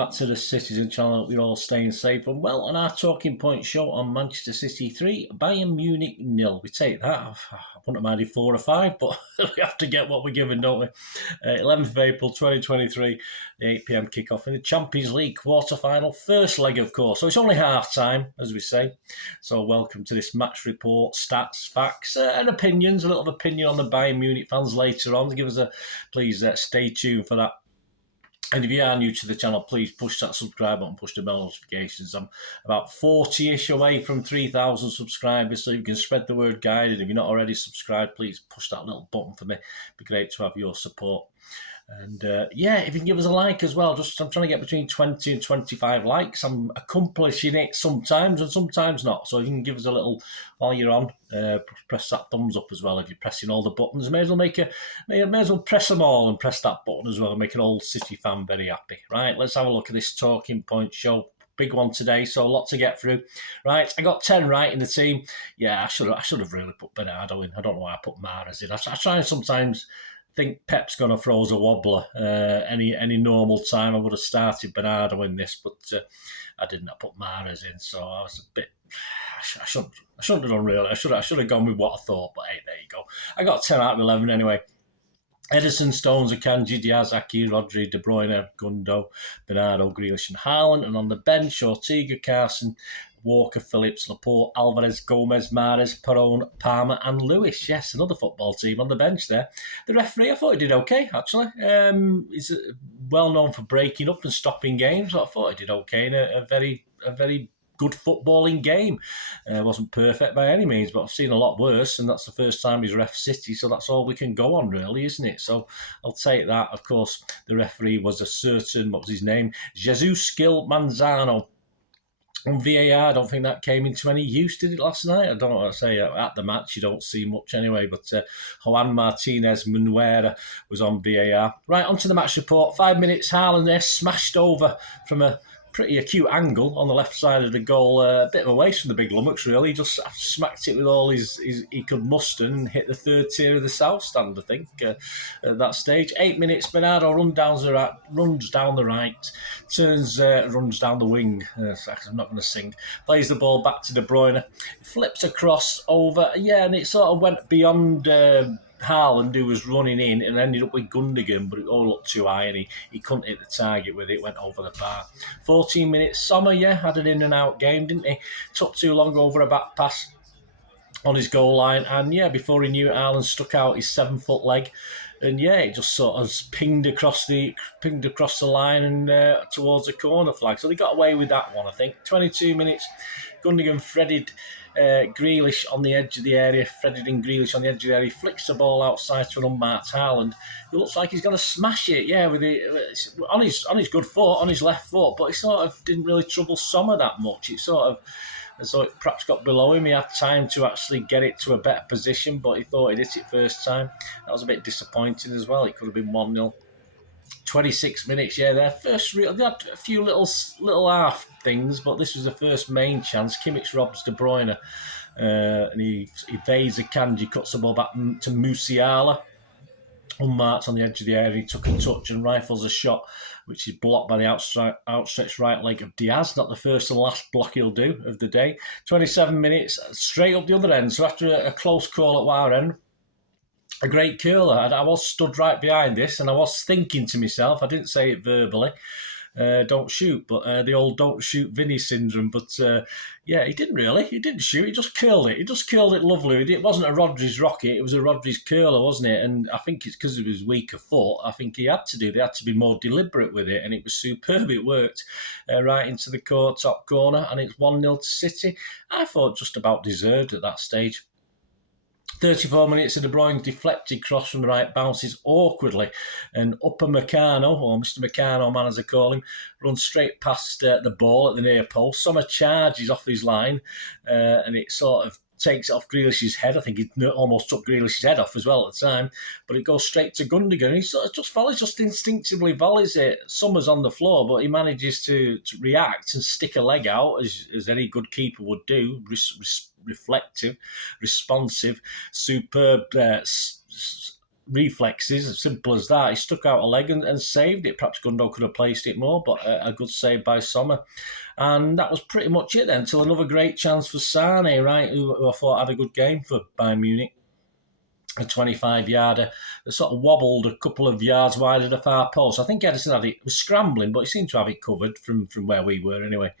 back to the Citizen channel. Hope you're all staying safe and well. On our talking point show on Manchester City 3, Bayern Munich 0. We take that. I wouldn't have minded 4 or 5, but we have to get what we're given, don't we? 11th of April 2023, the 8 p.m. kickoff in the Champions League quarter-final. First leg, of course. So it's only half-time, as we say. So welcome to this match report, stats, facts, and opinions. A little opinion on the Bayern Munich fans later on. Give us please stay tuned for that. And if you are new to the channel, please push that subscribe button, push the bell notifications. I'm about 40-ish away from 3,000 subscribers, so you can spread the word guided. If you're not already subscribed, please push that little button for me. It'd be great to have your support. And yeah, if you can give us a like as well. I'm trying to get between 20 and 25 likes. I'm accomplishing it sometimes and sometimes not. So if you can give us a little while you're on, press that thumbs up as well. If you're pressing all the buttons, may as well press them all and press that button as well and make an old City fan very happy. Right, let's have a look at this talking point show. Big one today, so a lot to get through. Right, I got 10 right in the team. Yeah, I should have really put Bernardo in. I don't know why I put Mahrez in. I try and sometimes think Pep's going to throw us a wobbler. Any normal time I would have started Bernardo in this, but I didn't. I put Mahrez in, so I was a bit. I shouldn't have done really. I should have gone with what I thought, but hey, there you go. I got 10 out of 11 anyway. Edison, Stones, Akanji, Diaz, Aki, Rodri, De Bruyne, Gundo, Bernardo, Grealish and Haaland. And on the bench, Ortega, Carson, Walker, Phillips, Laporte, Alvarez, Gomez, Mahrez, Perón, Palmer and Lewis. Yes, another football team on the bench there. The referee, I thought he did okay, actually. He's well known for breaking up and stopping games. I thought he did okay in a very good footballing game. Wasn't perfect by any means, but I've seen a lot worse, and that's the first time he's ref City, so that's all we can go on, really, isn't it? So I'll take that. Of course, the referee was a certain, what was his name? Jesus Gil Manzano. On VAR, I don't think that came into any use, did it, last night? I don't know what to say. At the match, you don't see much anyway, but Juan Martinez Munuera was on VAR. Right, on to the match report. 5 minutes, Haaland there, smashed over from a pretty acute angle on the left side of the goal, a bit of a waste from the big lummox, really. He just smacked it with all he could muster and hit the third tier of the south stand, I think, at that stage. 8 minutes, Bernardo runs down the right, runs down the wing. I'm not going to sing. Plays the ball back to De Bruyne, flips across over, yeah, and it sort of went beyond Haaland, who was running in, and ended up with Gundogan, but it all looked too high and he couldn't hit the target with it. Went over the bar. 14 minutes, Sommer, yeah, had an in and out game, didn't he? Took too long over a back pass on his goal line, and yeah, before he knew it, Haaland stuck out his 7-foot leg, and yeah, it just sort of pinged across the line and towards the corner flag. So they got away with that one, I think. 22 minutes, Gundogan threaded Grealish on the edge of the area, he flicks the ball outside to an unmarked Haaland, who looks like he's going to smash it, yeah, with it on his good foot, on his left foot, but he sort of didn't really trouble Sommer that much. It sort of, so it perhaps got below him. He had time to actually get it to a better position, but he thought he'd hit it first time. That was a bit disappointing as well. It could have been 1-0. 26 minutes, yeah, they had a few little half things, but this was the first main chance. Kimmich robs De Bruyne, and he evades a Akanji, cuts the ball back to Musiala, unmarked on the edge of the area. He took a touch and rifles a shot, which is blocked by the outstretched right leg of Diaz. Not the first and last block he'll do of the day. 27 minutes, straight up the other end. So after a close call at our end, a great curler. I was stood right behind this, and I was thinking to myself, I didn't say it verbally, don't shoot, but the old don't shoot Vinny syndrome. But yeah, he didn't shoot, he just curled it lovely. It wasn't a Rodri's rocket, it was a Rodri's curler, wasn't it? And I think it's because of his weaker foot. I think they had to be more deliberate with it, and it was superb. It worked right into the top corner, and it's 1-0 to City. I thought just about deserved at that stage. 34 minutes of De Bruyne's deflected cross from the right bounces awkwardly, and Upper Meccano, or Mr. Meccano, man as I call him, runs straight past the ball at the near post. Sommer charges off his line, and it sort of takes it off Grealish's head. I think he almost took Grealish's head off as well at the time, but it goes straight to Gundogan. He sort of just instinctively volleys it. Sommer's on the floor, but he manages to react and stick a leg out, as any good keeper would do. Reflective, responsive, superb reflexes, as simple as that. He stuck out a leg and saved it. Perhaps Gundo could have placed it more, but a good save by Sommer. And that was pretty much it then, until another great chance for Sane, right, who I thought had a good game for Bayern Munich. A 25-yarder that sort of wobbled a couple of yards wide of the far post. I think Edison was scrambling, but he seemed to have it covered from where we were anyway.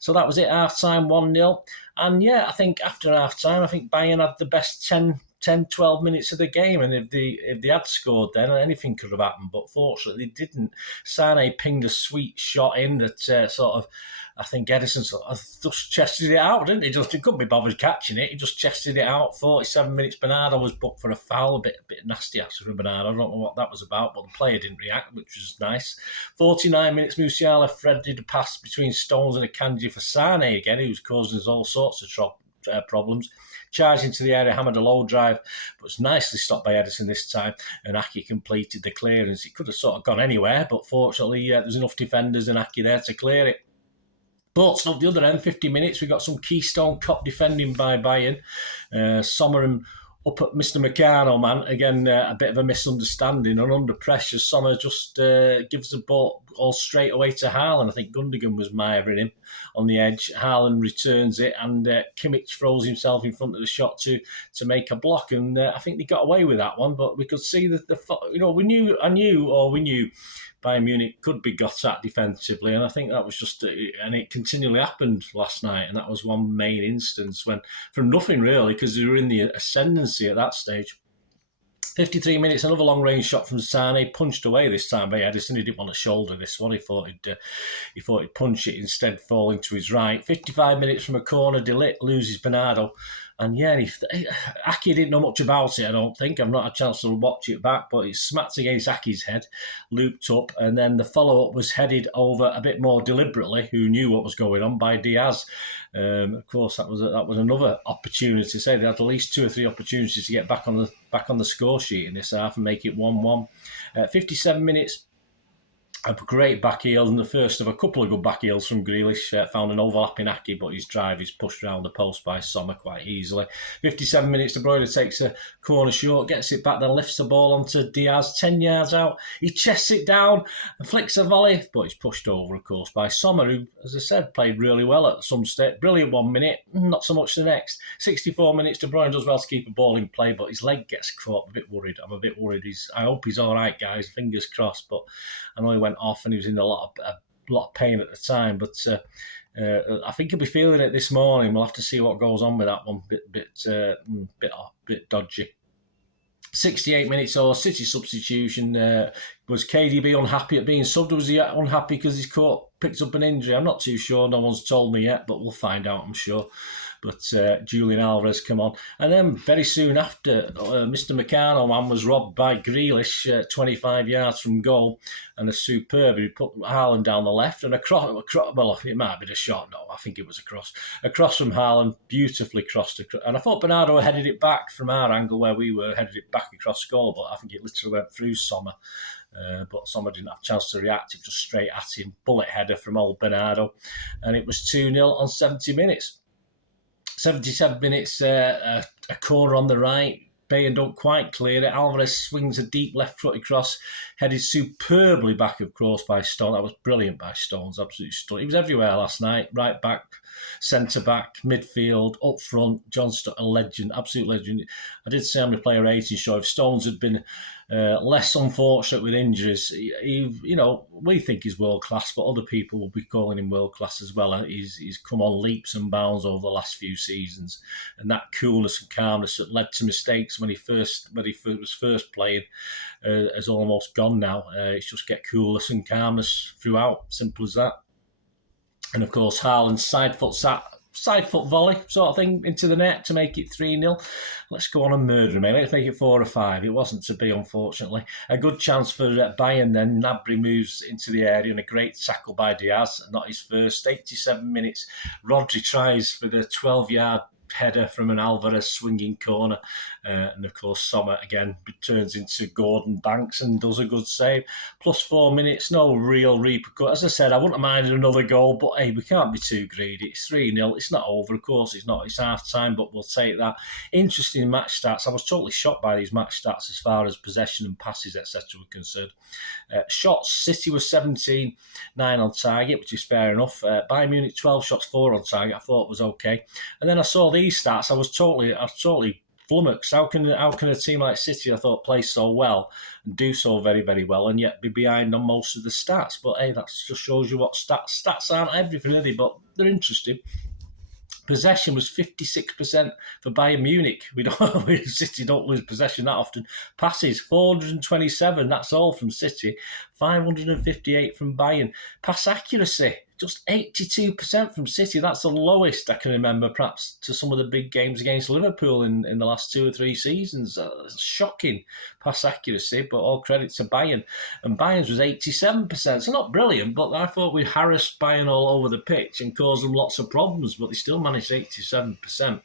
So that was it, half-time, 1-0. And yeah, I think after half-time, I think Bayern had the best 10-12 minutes of the game, and if they had scored then, anything could have happened, but fortunately they didn't. Sane pinged a sweet shot in that sort of, I think Edison sort of just chested it out, didn't he? He couldn't be bothered catching it. He just chested it out. 47 minutes, Bernardo was booked for a foul, a bit nasty actually for Bernardo. I don't know what that was about, but the player didn't react, which was nice. 49 minutes, Musiala threaded a pass between Stones and Akanji for Sane again, who was causing us all sorts of problems. Charged into the area, hammered a low drive, but was nicely stopped by Edison this time, and Aki completed the clearance. It could have sort of gone anywhere, but fortunately there's enough defenders and Aki there to clear it. But on the other end, 50 minutes, we got some keystone cop defending by Bayern. Sommer and up at Mr. Meccano, man. Again, a bit of a misunderstanding. And under pressure, Sommer just gives the ball all straight away to Haaland. I think Gundogan was miring him on the edge. Haaland returns it, and Kimmich throws himself in front of the shot to make a block. And I think they got away with that one. But we could see that we knew Bayern Munich could be got at defensively, and I think that was just, and it continually happened last night, and that was one main instance when, from nothing really, because they were in the ascendancy at that stage. 53 minutes, another long-range shot from Sane, punched away this time by Edison. He didn't want to shoulder this one. He thought he'd punch it, instead falling to his right. 55 minutes from a corner, De Ligt loses Bernardo. And yeah, Aki didn't know much about it, I don't think. I've not had a chance to watch it back, but it smacked against Aki's head, looped up, and then the follow-up was headed over a bit more deliberately, who knew what was going on, by Diaz. Of course, that was another opportunity. Say they had at least 2 or 3 opportunities to get back on the score sheet in this half and make it 1-1. 57 minutes. A great back heel, and the first of a couple of good back heels from Grealish. Found an overlapping Aki, but his drive is pushed around the post by Sommer quite easily. 57 minutes, De Bruyne takes a corner short, gets it back, then lifts the ball onto Diaz, 10 yards out. He chests it down and flicks a volley, but he's pushed over, of course, by Sommer, who, as I said, played really well at some stage. Brilliant 1 minute, not so much the next. 64 minutes, De Bruyne does well to keep the ball in play, but his leg gets caught. I'm a bit worried. I hope he's all right, guys. Fingers crossed, but I know he went off and he was in a lot of pain at the time, but I think he'll be feeling it this morning. We'll have to see what goes on with that one. Bit dodgy. 68 minutes or City substitution. Was KDB unhappy at being subbed, or was he unhappy because he's picked up an injury? I'm not too sure. No one's told me yet, but we'll find out, I'm sure. But Julian Alvarez come on. And then very soon after, Mr. Meccano, man, was robbed by Grealish, 25 yards from goal, and a superb. He put Haaland down the left, and a cross. Well, it might have been a shot. No, I think it was a cross. A cross from Haaland, beautifully crossed. And I thought Bernardo headed it back from our angle where we were, headed it back across goal, but I think it literally went through Sommer. But Sommer didn't have a chance to react. It just straight at him. Bullet header from old Bernardo. And it was 2-0 on 70 minutes. 77 minutes, a corner on the right. Bayern don't quite clear it. Alvarez swings a deep left-footed cross, headed superbly back, of course, by Stone. That was brilliant by Stones, absolutely stunning. He was everywhere last night, right back, centre-back, midfield, up front. John Stones, a legend, absolute legend. I did say I'm going to play a rating show. If Stones had been less unfortunate with injuries, we think he's world-class, but other people will be calling him world-class as well. He's come on leaps and bounds over the last few seasons, and that coolness and calmness that led to mistakes when he was first playing has almost gone now. It's just get coolness and calmness throughout, simple as that. And of course, Haaland's side foot volley sort of thing into the net to make it 3-0. Let's go on and murder him. Let's make it 4 or 5. It wasn't to be, unfortunately. A good chance for Bayern then. Gnabry moves into the area and a great tackle by Diaz. Not his first. 87 minutes. Rodri tries for the 12-yard header from an Alvarez swinging corner. And of course, Sommer again turns into Gordon Banks and does a good save. Plus 4 minutes, no real repercussion. As I said, I wouldn't have minded another goal, but hey, we can't be too greedy. It's 3-0. It's not over, of course. It's not. It's half time, but we'll take that. Interesting match stats. I was totally shocked by these match stats as far as possession and passes, etc. were concerned. Shots, City was 17, 9 on target, which is fair enough. Bayern Munich 12 shots, 4 on target. I thought was okay. And then I saw these stats. I was totally flummoxed. How can a team like City, I thought, play so well and do so very, very well, and yet be behind on most of the stats? But hey, that just shows you what stats aren't everything, are they? But they're interesting. Possession was 56% for Bayern Munich. City don't lose possession that often. Passes, 427. That's all from City. 558 from Bayern. Pass accuracy, just 82% from City. That's the lowest I can remember, perhaps, to some of the big games against Liverpool in the last 2 or 3 seasons. Shocking pass accuracy, but all credit to Bayern. And Bayern's was 87%. So not brilliant, but I thought we harassed Bayern all over the pitch and caused them lots of problems, but they still managed 87%.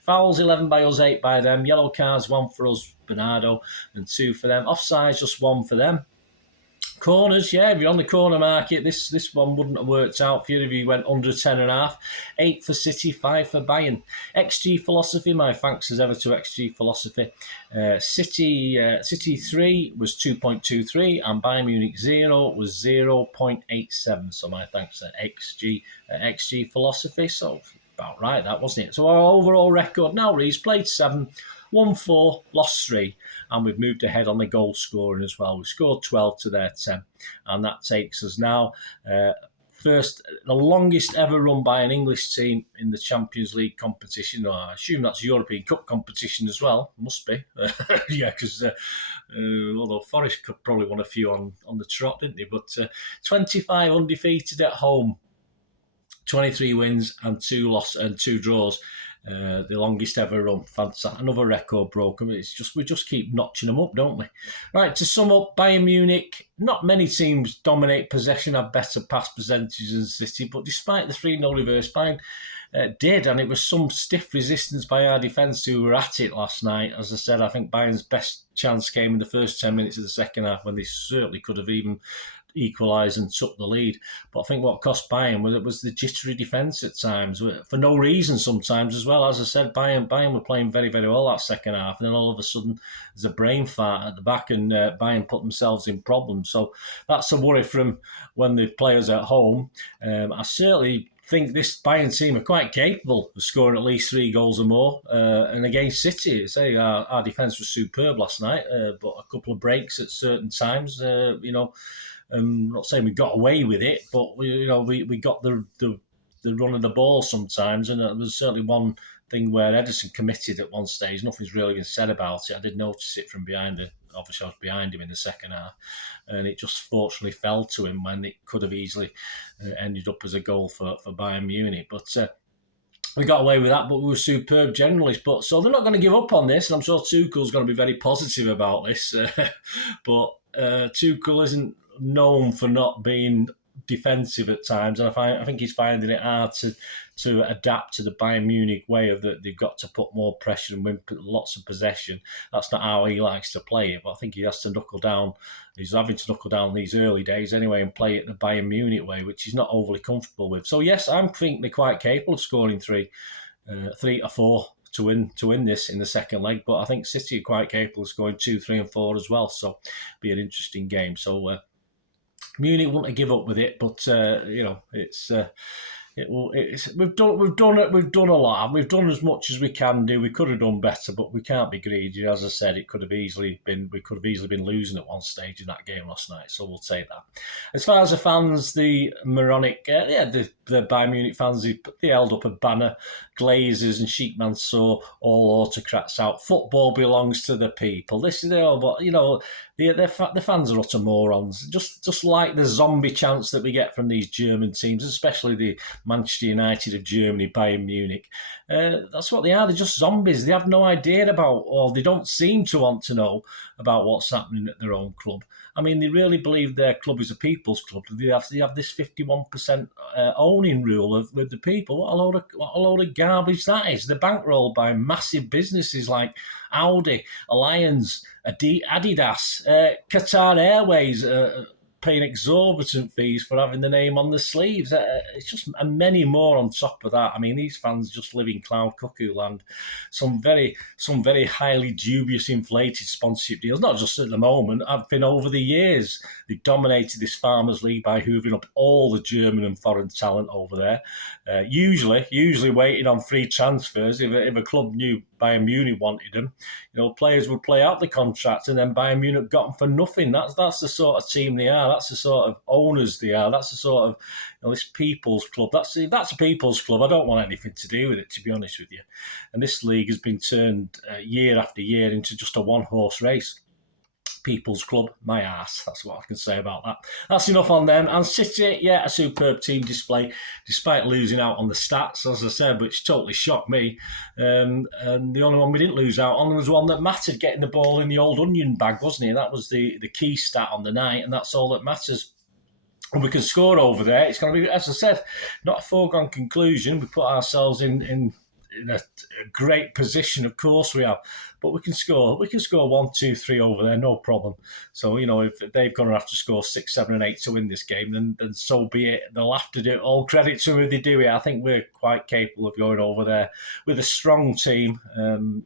Fouls, 11 by us, 8 by them. Yellow cards, 1 for us, Bernardo, and 2 for them. Offsides, just 1 for them. Corners, yeah, if you're on the corner market, this one wouldn't have worked out for you if you went under 10.5. 8 for City, 5 for Bayern. XG philosophy, my thanks as ever to XG philosophy. City 3 was 2.23 and Bayern Munich 0 was 0.87. So my thanks to XG philosophy. So about right, that wasn't it. So our overall record now reads played 7, won 4, lost 3, and we've moved ahead on the goal scoring as well. We've scored 12 to their 10, and that takes us now the longest ever run by an English team in the Champions League competition. I assume that's European Cup competition as well. Must be. Yeah, because although Forest Cup probably won a few on the trot, didn't they? But 25 undefeated at home, 23 wins and 2 losses and 2 draws. The longest ever run. Fantastic. Another record broken. We just keep notching them up, don't we? Right, to sum up, Bayern Munich, not many teams dominate possession, have better pass percentages than City, but despite the 3-0 reverse, Bayern did, and it was some stiff resistance by our defence who were at it last night. As I said, I think Bayern's best chance came in the first 10 minutes of the second half when they certainly could have even equalised and took the lead. But I think what cost Bayern was the jittery defence at times, for no reason sometimes as well. As I said, Bayern were playing very, very well that second half, and then all of a sudden there's a brain fart at the back and Bayern put themselves in problems. So that's a worry from when the players at home. I certainly think this Bayern team are quite capable of scoring at least 3 goals or more. And against City, say our defence was superb last night, but a couple of breaks at certain times, I'm not saying we got away with it, but we got the run of the ball sometimes, and there was certainly one thing where Ederson committed at one stage. Nothing's really been said about it. I did notice it from behind obviously I was behind him in the second half, and it just fortunately fell to him when it could have easily ended up as a goal for Bayern Munich. But we got away with that, but we were superb generally. But so they're not going to give up on this, and I'm sure Tuchel's going to be very positive about this. But Tuchel isn't known for not being defensive at times, and I think he's finding it hard to adapt to the Bayern Munich way of that they've got to put more pressure and win lots of possession. That's not how he likes to play it, but I think he has to knuckle down. He's having to knuckle down these early days anyway and play it the Bayern Munich way, which he's not overly comfortable with. So yes, I think they're quite capable of scoring 3 or 4 to win this in the second leg, but I think City are quite capable of scoring 2, 3 and 4 as well, so it'll be an interesting game. So Munich want to give up with it, but we've done a lot. We've done as much as we can do. We could have done better, but we can't be greedy. As I said, we could have easily been losing at one stage in that game last night. So we'll take that. As far as the fans, the moronic, the Bayern Munich fans, they held up a banner, Glazers and Sheikh Mansour, all autocrats out. Football belongs to the people. This is but The fans are utter morons. Just like the zombie chants that we get from these German teams, especially the Manchester United of Germany, Bayern Munich. That's what they are. They're just zombies. They have no idea about, or they don't seem to want to know about what's happening at their own club. I mean, they really believe their club is a people's club. They have this 51% owning rule with the people. What a load of garbage that is. They're bankrolled by massive businesses like Audi, ALLIANZ, ADIDAS, Qatar Airways, paying exorbitant fees for having the name on the sleeves. It's just, and many more on top of that. I mean, these fans just live in cloud cuckoo land. Some very highly dubious inflated sponsorship deals, not just at the moment. I've been over the years. They've dominated this Farmers League by hoovering up all the German and foreign talent over there. Usually waiting on free transfers. If a club knew Bayern Munich wanted them, players would play out the contract, and then Bayern Munich got them for nothing. That's the sort of team they are. That's the sort of owners they are. That's the sort of this people's club. That's a people's club. I don't want anything to do with it, to be honest with you. And this league has been turned year after year into just a one-horse race. People's club, my arse. That's what I can say about that. That's enough on them. And City, a superb team display, despite losing out on the stats, as I said, which totally shocked me. And the only one we didn't lose out on was one that mattered, getting the ball in the old onion bag, wasn't it? That was the key stat on the night, and that's all that matters. And we can score over there. It's going to be, as I said, not a foregone conclusion. We put ourselves in a great position, of course we have, but we can score 1, 2, 3 over there, no problem. So if they've got to have to score 6, 7 and 8 to win this game, then so be it. They'll have to do it. All credit to them if they do it. I think we're quite capable of going over there with a strong team.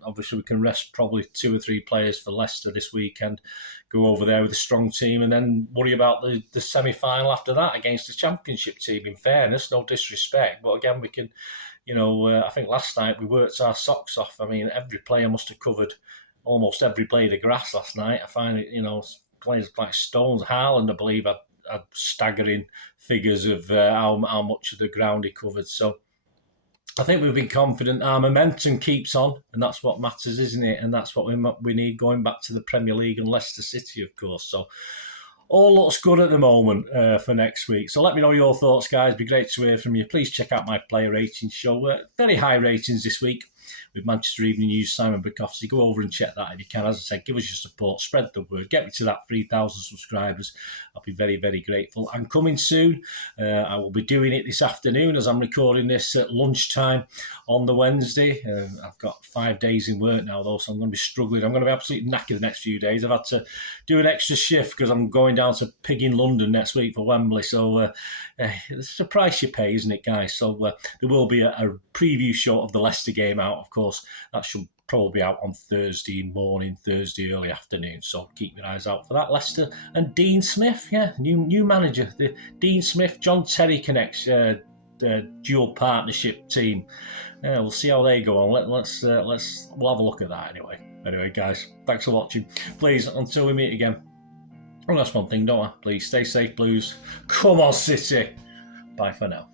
Obviously we can rest probably 2 or 3 players for Leicester this weekend, go over there with a strong team, and then worry about the semi-final after that against the Championship team. In fairness, no disrespect, but again we can. I think last night we worked our socks off. I mean, every player must have covered almost every blade of grass last night. I find it, players like Stones, Haaland, I believe, had staggering figures of how much of the ground he covered. So I think we've been confident. Our momentum keeps on, and that's what matters, isn't it? And that's what we need going back to the Premier League and Leicester City, of course. So all looks good at the moment for next week. So let me know your thoughts, guys. It'd be great to hear from you. Please check out my player ratings show. Very high ratings this week with Manchester Evening News, Simon Baykowski. Go over and check that if you can. As I said, give us your support, spread the word, get me to that 3,000 subscribers. I'll be very, very grateful. And coming soon, I will be doing it this afternoon as I'm recording this at lunchtime on the Wednesday. I've got 5 days in work now, though, so I'm going to be struggling. I'm going to be absolutely knackered the next few days. I've had to do an extra shift because I'm going down to Pig in London next week for Wembley. So it's the price you pay, isn't it, guys? So there will be a preview show of the Leicester game out, of course. That should probably be out on Thursday morning, Thursday early afternoon. So keep your eyes out for that. Leicester and Dean Smith, new manager. The Dean Smith, John Terry connection, dual partnership team. We'll see how they go on. We'll have a look at that anyway. Anyway, guys, thanks for watching. Please, until we meet again. Oh, that's one thing, don't I? Please stay safe, Blues. Come on, City. Bye for now.